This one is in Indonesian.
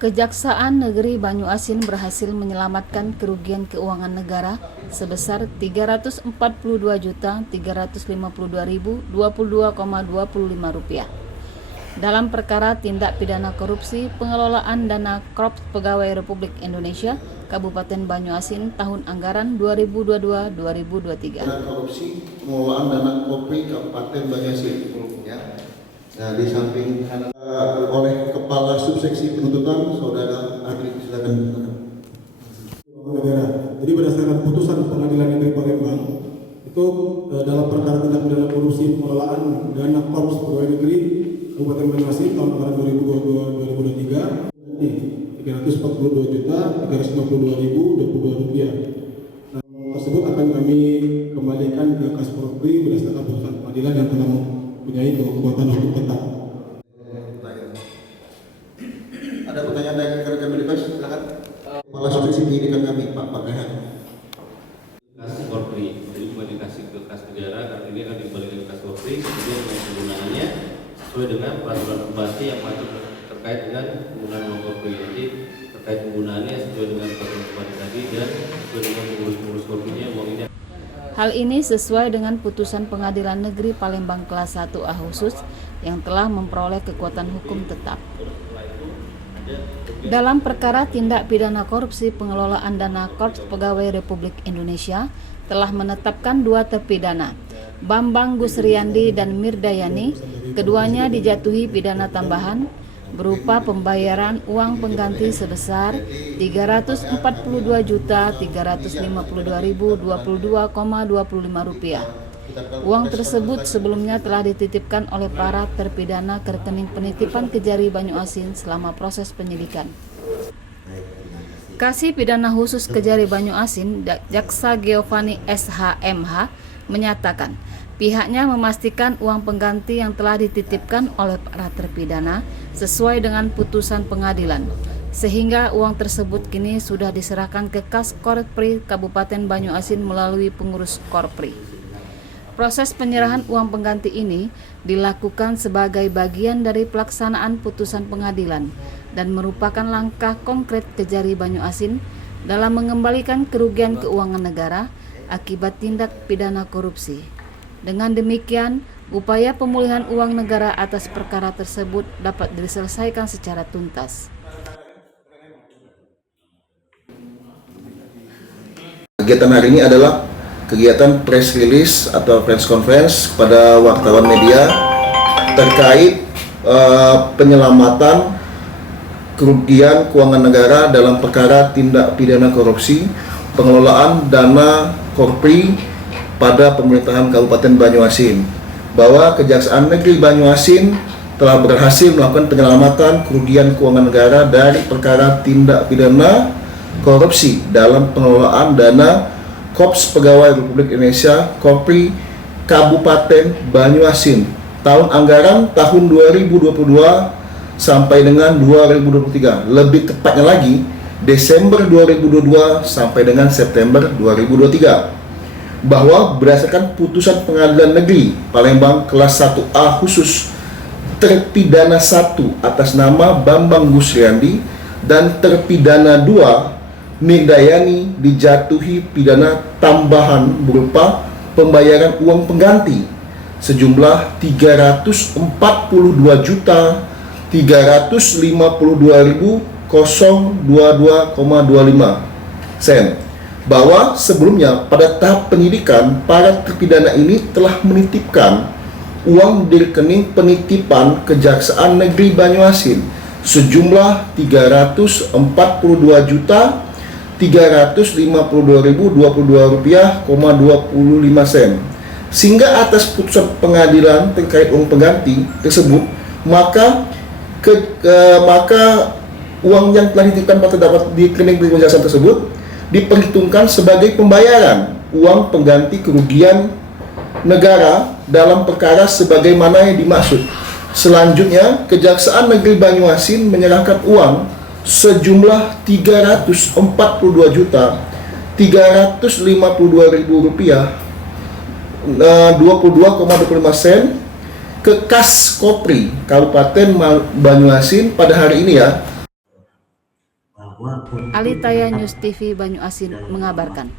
Kejaksaan Negeri Banyuasin berhasil menyelamatkan kerugian keuangan negara sebesar Rp342.352.022,25 dalam perkara tindak pidana korupsi pengelolaan dana Korps Pegawai Republik Indonesia Kabupaten Banyuasin tahun anggaran 2022-2023. Korupsi pengelolaan dana Kopri Kabupaten Banyuasin. Ya. Nah, di samping kanan oleh Kepala Subseksi Penuntutan Saudara Adri, silakan. Negara. Jadi berdasarkan putusan Pengadilan Negeri Palembang itu dalam perkara tindak pidana korupsi pengelolaan dana Korps Pegawai Negeri Kabupaten Banyuasin tahun anggaran 2022-2023 Rp342.352.022. Nah, tersebut akan kami kembalikan ke kas Korpri berdasarkan putusan pengadilan yang telah mempunyai kekuatan hukum tetap. Ada pertanyaan dari rekan-rekan media, silakan. Kepala Subseksi Penyidikan kami, Pak Rehan. Kas Korpri, jadi bukan dikasih ke kas negara, karena ini akan dikembalikan ke kas Korpri, kemudian dengan penggunaannya sesuai dengan peraturan pembantu yang mengatur terkait dengan penggunaan uang Korpri. Jadi terkait penggunaannya sesuai dengan peraturan pembantu tadi dan sesuai dengan pengurus-pengurus Korprinya uang ini. Hal ini sesuai dengan putusan Pengadilan Negeri Palembang Kelas 1A khusus yang telah memperoleh kekuatan hukum tetap. Dalam perkara tindak pidana korupsi pengelolaan dana Korps Pegawai Republik Indonesia telah menetapkan dua terpidana, Bambang Gusriandi dan Mirdayani. Keduanya dijatuhi pidana tambahan berupa pembayaran uang pengganti sebesar Rp342.352.022,25. Uang tersebut sebelumnya telah dititipkan oleh para terpidana ke rekening penitipan Kejari Banyuasin selama proses penyidikan. Kasih Pidana Khusus Kejari Banyuasin, Jaksa Giovanni SHMH, menyatakan pihaknya memastikan uang pengganti yang telah dititipkan oleh para terpidana sesuai dengan putusan pengadilan, sehingga uang tersebut kini sudah diserahkan ke kas Korpri Kabupaten Banyuasin melalui pengurus Korpri. Proses penyerahan uang pengganti ini dilakukan sebagai bagian dari pelaksanaan putusan pengadilan dan merupakan langkah konkret Kejari Banyuasin dalam mengembalikan kerugian keuangan negara akibat tindak pidana korupsi. Dengan demikian, upaya pemulihan uang negara atas perkara tersebut dapat diselesaikan secara tuntas. Kegiatan hari ini adalah kegiatan press release atau press conference pada wartawan media terkait penyelamatan kerugian keuangan negara dalam perkara tindak pidana korupsi pengelolaan dana Korpri pada pemerintahan Kabupaten Banyuasin, bahwa Kejaksaan Negeri Banyuasin telah berhasil melakukan penyelamatan kerugian keuangan negara dari perkara tindak pidana korupsi dalam pengelolaan dana Korps Pegawai Republik Indonesia Korpri Kabupaten Banyuasin tahun anggaran tahun 2022 sampai dengan 2023, lebih tepatnya lagi Desember 2022 sampai dengan September 2023, bahwa berdasarkan putusan Pengadilan Negeri Palembang Kelas 1A khusus, terpidana 1 atas nama Bambang Gusriandi dan terpidana 2 Mirdayani dijatuhi pidana tambahan berupa pembayaran uang pengganti sejumlah Rp342.352.022,25, bahwa sebelumnya pada tahap penyidikan para terpidana ini telah menitipkan uang di rekening penitipan Kejaksaan Negeri Banyuasin sejumlah Rp352.352.022,25, sehingga atas putusan pengadilan terkait uang pengganti tersebut maka uang yang telah dititipkan terdapat di rekening kejaksaan tersebut diperhitungkan sebagai pembayaran uang pengganti kerugian negara dalam perkara sebagaimana yang dimaksud. Selanjutnya, Kejaksaan Negeri Banyuasin menyerahkan uang sejumlah Rp342.022,25 ke kas Kopri Kabupaten Banyuasin pada hari ini ya. bahwa Alitaya News TV Banyu Asin mengabarkan.